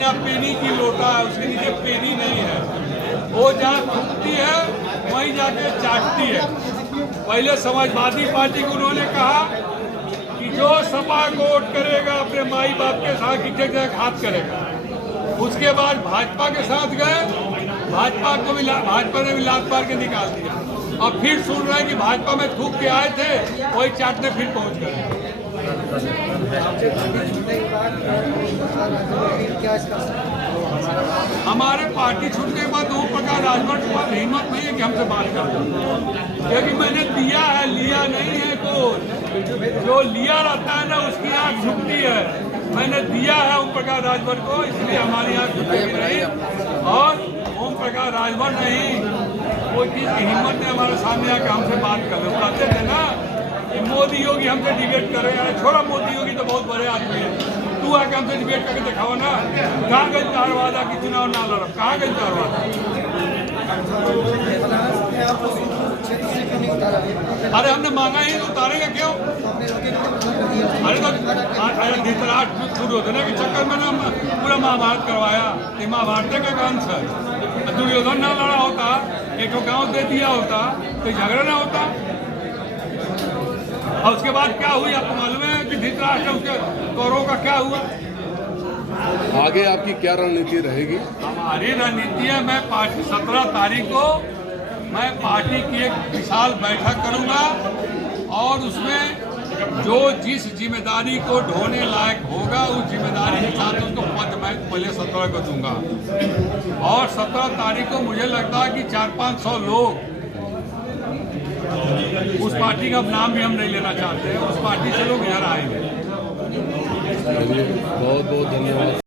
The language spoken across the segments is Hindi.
पेनी की लोटा है, उसके नीचे पेनी नहीं है। वो जहाँ थूकती है वहीं जाके चाटती है। पहले समाजवादी पार्टी को उन्होंने कहा कि जो सपा को वोट करेगा अपने माई बाप के साथ एक हाथ करेगा। उसके बाद भाजपा के साथ गए, भाजपा ने भी लात मार के निकाल दिया। अब फिर सुन रहे हैं कि भाजपा में थूक के आए थे, वही चाटने फिर पहुंच गए। हमारे पार्टी छूटने के बाद ओम प्रकाश राजभर के पास हिम्मत नहीं है कि हमसे बात कर, क्योंकि मैंने दिया है, लिया नहीं है। कोई जो लिया रहता है ना उसकी आँख झुकती है। मैंने दिया है ओम प्रकाश राजभर को, इसलिए हमारी आँख झुकेगी नहीं। और ओम प्रकाश राजभर नहीं, कोई चीज़ की हिम्मत ने हमारे सामने आकर हमसे बात कर रहे। कहते थे ना कि मोदी योगी हमसे डिबेट कर रहे हैं। छोड़ा, मोदी योगी तो बहुत बड़े आदमी है, तू आके हमसे डिबेट करके दिखाओ ना। कहाँ गई चार वादा की चुनाव ना लड़, कहाँ गई चार वादा? अरे हमने मांगा ही तो उतारेंगे क्यों? अरे तो धृतराज शुरू होते ना कि चक्कर में ना पूरा महाभारत करवाया। ये महाभारत का अंश है। दुर्योधन ना लड़ा होता, एक गांव दे दिया होता तो झगड़ा ना होता। और उसके बाद क्या हुई आपको मालूम है कि धृतराष्ट्र उसके कौरवों का क्या हुआ? आगे आपकी क्या रणनीति रहेगी? हमारी रणनीति है, मैं 17 तारीख को मैं पार्टी की एक विशाल बैठक करूंगा और उसमें जो जिस जिम्मेदारी को ढोने लायक होगा उस जिम्मेदारी के साथ उसको पद मैं पहले 17 को दूंगा। और 17 तारीख को मुझे लगता है कि 400-500 लोग, उस पार्टी का नाम भी हम नहीं लेना चाहते हैं, उस पार्टी से लोग इधर आएंगे। बहुत बहुत धन्यवाद।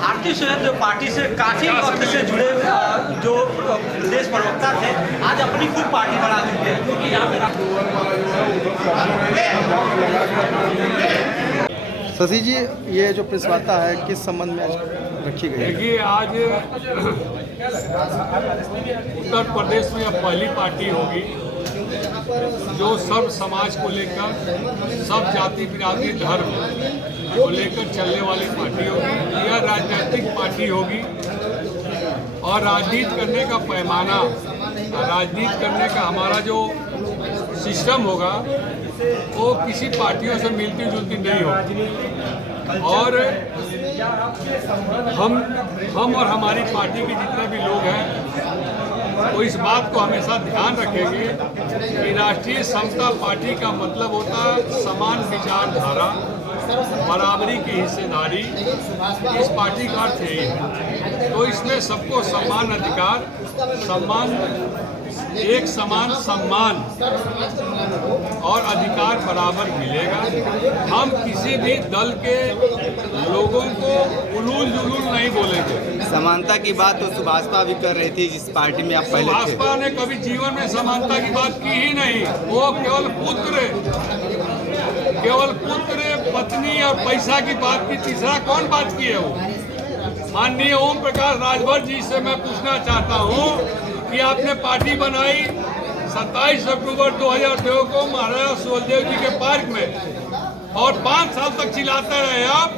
भारतीय जो पार्टी से काफी वक्त से जुड़े जो प्रदेश प्रवक्ता थे, आज अपनी खुद पार्टी बना चुके हैं। शशि जी, ये जो प्रेस वार्ता है किस संबंध में रखी गई है? देखिए, आज उत्तर प्रदेश में अब पहली पार्टी होगी जो सब समाज को लेकर, सब जाति बिरादरी धर्म को लेकर चलने वाली पार्टी होगी। यह राजनीतिक पार्टी होगी और राजनीति करने का पैमाना, राजनीति करने का हमारा जो सिस्टम होगा वो किसी पार्टियों से मिलती जुलती नहीं होगी। और हम और हमारी पार्टी के जितने भी लोग हैं वो इस बात को हमेशा ध्यान रखेंगे कि राष्ट्रीय समता पार्टी का मतलब होता है समान विचारधारा, बराबरी की हिस्सेदारी। इस पार्टी का अर्थ यही है। तो इसमें सबको समान अधिकार, सम्मान, एक समान सम्मान और अधिकार बराबर मिलेगा। हम किसी भी दल के लोगों को उलूल जुलूल नहीं बोलेंगे। समानता की बात तो सुभाषपा भी कर रही थी, जिस पार्टी में आप पहले थे। सुभाषपा ने कभी जीवन में समानता की बात की ही नहीं। वो केवल पुत्र, पत्नी और पैसा की बात की। तीसरा कौन बात की है? वो माननीय ओम प्रकाश राजभर जी से मैं पूछना चाहता हूँ कि आपने पार्टी बनाई 27 अक्टूबर 2002 को महाराजा सुहेलदेव जी के पार्क में और 5 साल तक चिल्लाते रहे आप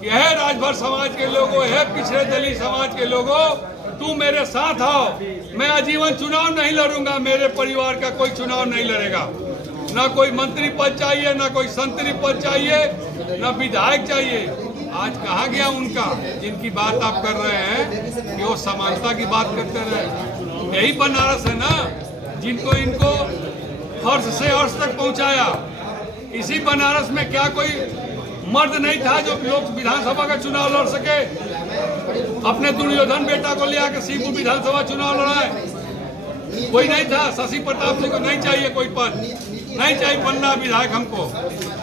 कि है राजभर समाज के लोगों, है पिछड़े दलित समाज के लोगों, तू मेरे साथ आओ, मैं आजीवन चुनाव नहीं लड़ूंगा, मेरे परिवार का कोई चुनाव नहीं लड़ेगा। ना कोई मंत्री पद चाहिए, ना कोई संतरी पद चाहिए, ना विधायक चाहिए। आज कहाँ गया उनका जिनकी बात आप कर रहे हैं कि वो समानता की बात करते रहे? यही बनारस है ना जिनको इनको फर्श से अर्श तक पहुंचाया। इसी बनारस में क्या कोई मर्द नहीं था जो लोग विधानसभा का चुनाव लड़ सके? अपने दुर्योधन बेटा को ले आकर सीपू विधानसभा चुनाव लड़ाए, कोई नहीं था। शशि प्रताप सिंह को नहीं चाहिए कोई पद, नहीं चाहिए बनना विधायक हमको।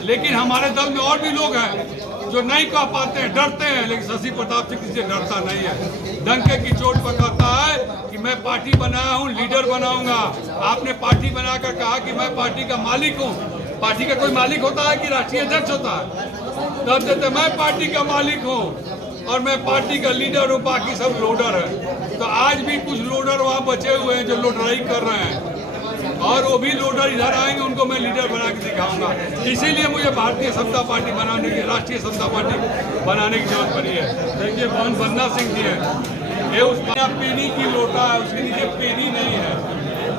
लेकिन हमारे दल में और भी लोग हैं जो नहीं कह पाते हैं, डरते हैं। लेकिन शशि प्रताप सिंह किसी से डरता नहीं है। डंके की चोट पर कहता है कि मैं पार्टी बनाया हूँ, लीडर बनाऊंगा। आपने पार्टी बनाकर कहा कि मैं पार्टी का मालिक हूँ, पार्टी का कोई मालिक होता है कि राष्ट्रीय अध्यक्ष होता है? तब देते मैं पार्टी का मालिक हूँ और मैं पार्टी का लीडर हूँ, बाकी सब लोडर है। तो आज भी कुछ लोडर वहाँ बचे हुए हैं जो लोडराई कर रहे हैं, और वो भी लोडर इधर आएंगे, उनको मैं लीडर बना के दिखाऊंगा। इसीलिए मुझे भारतीय समता पार्टी बनाने की, राष्ट्रीय समता पार्टी बनाने की जरूरत पड़ी है। देखिए कौन बन्ना सिंह जी है, ये उस पेनी की लोटा है, उसके नीचे पेनी नहीं है।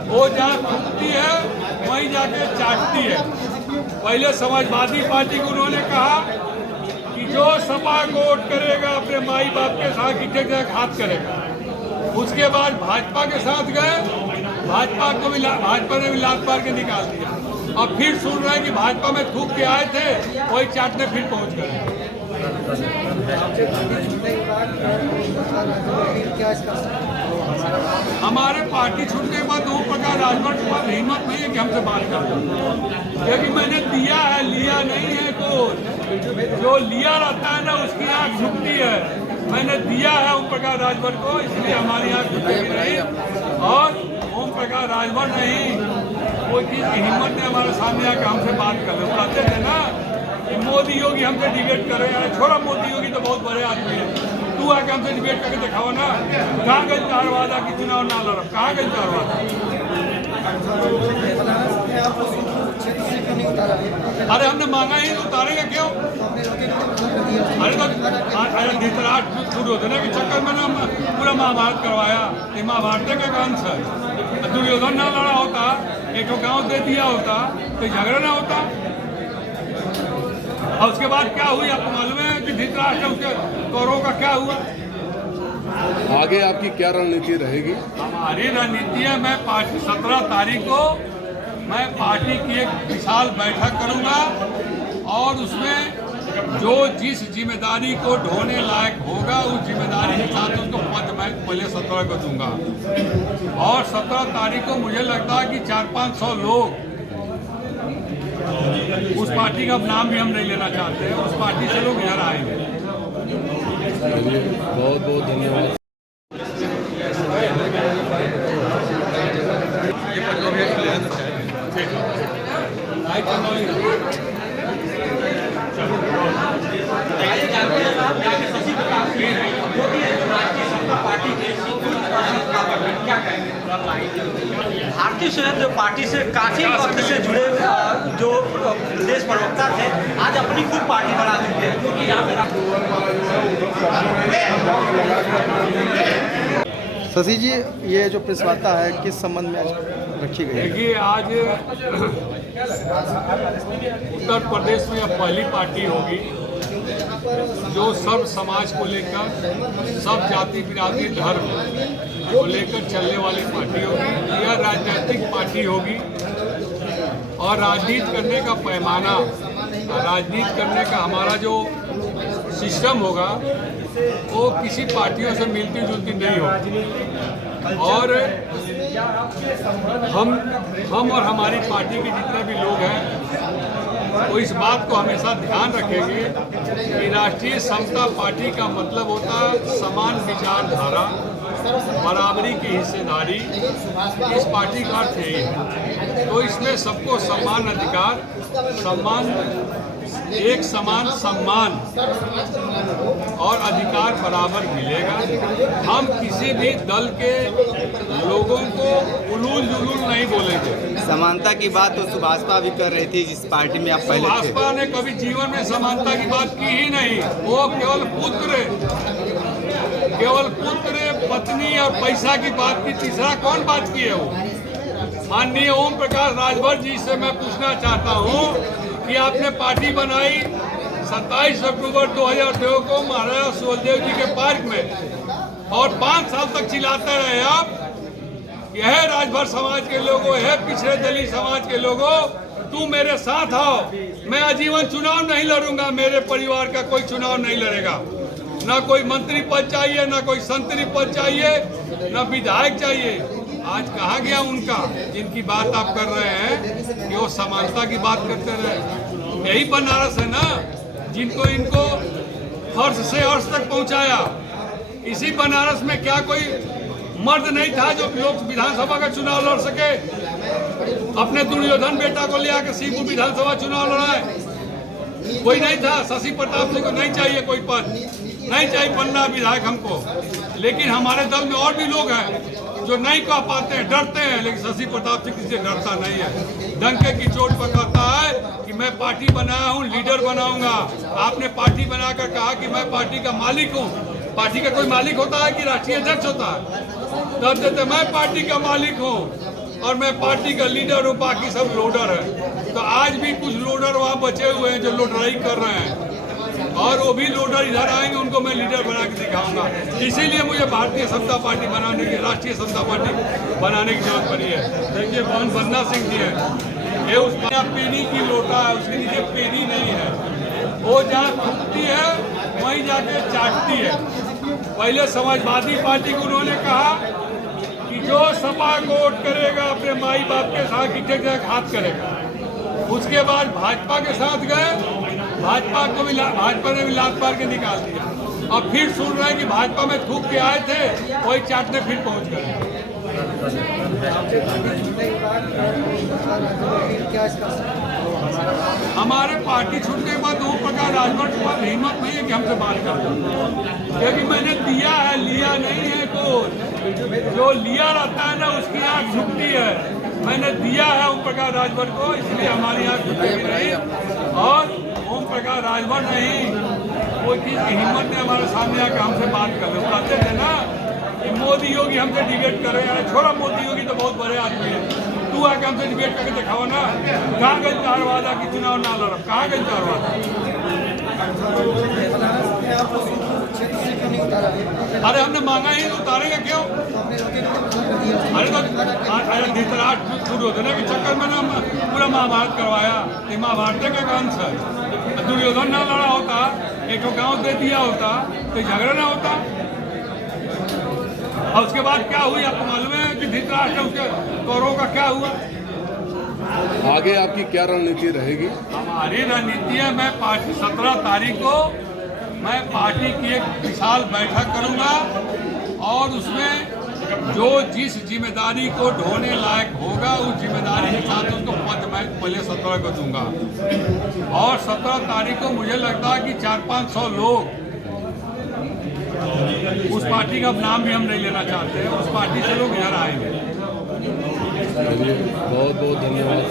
वो जहाँ थूकती है वहीं जाके चाटती है। पहले समाजवादी पार्टी को उन्होंने कहा कि जो सपा को वोट करेगा अपने माई बाप के साथ एक हाथ करेगा। उसके बाद भाजपा के साथ गए, भाजपा ने भी लात मार के निकाल दिया। अब फिर सुन रहे हैं कि भाजपा में थूक के आए थे, वही चाटने फिर पहुंच गए। हमारे पार्टी छूटने के बाद ओम प्रकाश राजभर के पास हिम्मत नहीं है कि हमसे बात कर दो, क्योंकि मैंने दिया है, लिया नहीं है। कोई जो लिया रहता है ना उसकी आँख झुकती है। मैंने दिया है ओम प्रकाश राजभर को, इसलिए हमारी आँख झुकेगी नहीं। और ओम प्रकाश राजभर नहीं, कोई चीज़ की हिम्मत ने हमारे सामने आकर हमसे बात कर लो। कहते थे ना कि मोदी योगी हमसे डिबेट कर रहे हैं। छोड़ा, मोदी योगी तो बहुत बड़े आदमी है, तू आके हमसे डिबेट करके दिखाओ ना। कहाँ गई तार वादा कि चुनाव ना लड़ो? कहाँ गई तार वादा? अरे हमने मांगा ही तो उतारेंगे क्यों? अरे तो धृतराष्ट्र शुरू होते ना कि चक्कर में ना पूरा महाभारत करवाया। ये महाभारत का कंस है। दुर्योधन ना लड़ा होता, एक गांव दे दिया होता, तो झगड़ा ना होता। और उसके बाद क्या हुई आपको मालूम है कि धृतराष्ट्र उसके कौरवों का क्या हुआ? आगे आपकी क्या रणनीति रहेगी? हमारी रणनीति है, मैं 17 तारीख को मैं पार्टी की एक विशाल बैठक करूंगा और उसमें जो जिस जिम्मेदारी को ढोने लायक होगा उस जिम्मेदारी के साथ उसको पद मैं पहले 17 को दूंगा। और 17 तारीख को मुझे लगता है कि 400-500 लोग, उस पार्टी का नाम भी हम नहीं लेना चाहते हैं, उस पार्टी से लोग इधर आएंगे। बहुत बहुत धन्यवाद। भारतीय जनता पार्टी से काफी वक्त से जुड़े जो प्रदेश प्रवक्ता थे आज अपनी खुद पार्टी बना चुके हैं, क्योंकि यहाँ पे शशि जी, ये जो प्रेस वार्ता है किस संबंध में आज रखी गई है? देखिए आज उत्तर प्रदेश में अब पहली पार्टी होगी जो सब समाज को लेकर, सब जाति बिरादरी धर्म को लेकर चलने वाली पार्टी होगी। यह राजनीतिक पार्टी होगी और राजनीति करने का पैमाना, राजनीति करने का हमारा जो सिस्टम होगा वो किसी पार्टियों से मिलती जुलती नहीं होगी। और हम और हमारी पार्टी के जितने भी लोग हैं वो इस बात को हमेशा ध्यान रखेंगे कि राष्ट्रीय समता पार्टी का मतलब होता है समान विचारधारा, बराबरी की हिस्सेदारी। इस पार्टी का अर्थ यही है। तो इसमें सबको समान अधिकार, सम्मान, एक समान सम्मान और अधिकार बराबर मिलेगा। हम किसी भी दल के लोगों को उलूल जुलूल नहीं बोलेंगे। समानता की बात तो सुभाषपा भी कर रही थी, जिस पार्टी में आप पहले थे। सुभाषपा ने कभी जीवन में समानता की बात की ही नहीं। वो केवल पुत्र, पत्नी और पैसा की बात की। तीसरा कौन बात की है? वो माननीय ओम प्रकाश राजभर जी से मैं पूछना चाहता हूँ कि आपने पार्टी बनाई 27 अक्टूबर 2002 को महाराजा सुहेलदेव जी के पार्क में और 5 साल तक चिल्लाते रहे आप, यह राजभर समाज के लोगों, यह पिछड़े दलित समाज के लोगों, तू मेरे साथ आओ, मैं आजीवन चुनाव नहीं लड़ूंगा, मेरे परिवार का कोई चुनाव नहीं लड़ेगा, ना कोई मंत्री पद चाहिए, ना कोई संतरी पद चाहिए, ना विधायक चाहिए। आज कहाँ गया उनका, जिनकी बात आप कर रहे हैं कि वो समानता की बात करते रहे? यही बनारस है ना जिनको इनको फर्श से अर्श तक पहुंचाया। इसी बनारस में क्या कोई मर्द नहीं था जो लोग विधानसभा का चुनाव लड़ सके? अपने दुर्योधन बेटा को ले आकर सीपू विधानसभा चुनाव लड़ाए। कोई नहीं था, शशि प्रताप सिंह को नहीं चाहिए कोई पद, नहीं चाहिए बनना विधायक हमको। लेकिन हमारे दल में और भी लोग हैं जो नहीं कह पाते हैं, डरते हैं, लेकिन शशि प्रताप सिंह किसी से डरता नहीं है। डंके की चोट पर कहता है कि मैं पार्टी बनाया हूँ, लीडर बनाऊंगा। आपने पार्टी बनाकर कहा कि मैं पार्टी का मालिक हूँ। पार्टी का कोई मालिक होता है कि राष्ट्रीय अध्यक्ष होता है? कह देते मैं पार्टी का मालिक हूँ और मैं पार्टी का लीडर हूँ, बाकी सब लोडर है। तो आज भी कुछ लोडर वहाँ बचे हुए हैं जो लोडराई कर रहे हैं, और वो भी लोडर इधर आएंगे, उनको मैं लीडर बना के दिखाऊंगा। इसीलिए मुझे भारतीय समता पार्टी बनाने की, राष्ट्रीय समता पार्टी बनाने की जरूरत पड़ी है। देखिए कौन बन्ना सिंह जी है, ये उसका पेनी की लोटा है, उसके नीचे पेनी नहीं है। वो जहाँ थूकती है वहीं जाके चाटती है। पहले समाजवादी पार्टी को उन्होंने कहा कि जो सपा को वोट करेगा अपने माई बाप के साथ एक हाथ करेगा। उसके बाद भाजपा के साथ गए, भाजपा ने भी लात मार के निकाल दिया। अब फिर सुन रहे हैं कि भाजपा में थूक के आए थे, वही चाटने फिर पहुंच गए। हमारे पार्टी छूटने के बाद ओम प्रकाश राजभर के पास हिम्मत नहीं है कि हमसे बात कर, क्योंकि मैंने दिया है, लिया नहीं है। को जो लिया रहता है ना उसकी आँख झुकती है। मैंने दिया है ओम प्रकाश राजभर को, इसलिए हमारी आँख झुकेगी नहीं। और ओम प्रकाश राजभर नहीं, कोई चीज़ की हिम्मत ने हमारे सामने आकर हमसे बात कर रहे। कहते थे ना कि मोदी योगी हमसे डिबेट कर रहे हैं। छोड़ा, मोदी योगी तो बहुत बड़े आदमी है, तू आके हमसे डिबेट करके दिखाओ ना। कहाँ गई चार वादा की चुनाव ना लड़, कहाँ गई चार वादा? अरे हमने मांगा ही तो उतारेंगे क्यों? अरे तो धृतराष्ट्र दुर्योधन के चक्कर में ना पूरा महाभारत करवाया। ये महाभारत का अंश है। दुर्योधन ना लड़ा होता, एक गांव दे दिया होता तो झगड़ा ना होता। और उसके बाद क्या हुई आपको मालूम है कि धृतराष्ट्र उसके कौरवों का क्या हुआ? आगे आपकी क्या रणनीति रहेगी? हमारी रणनीति है, मैं 17 तारीख को मैं पार्टी की एक विशाल बैठक करूंगा और उसमें जो जिस जिम्मेदारी को ढोने लायक होगा उस जिम्मेदारी के साथ उसको पद मैं पहले 17 को दूंगा। और 17 तारीख को मुझे लगता है कि 400-500 लोग, उस पार्टी का नाम भी हम नहीं लेना चाहते हैं, उस पार्टी से लोग इधर आएंगे। बहुत बहुत धन्यवाद।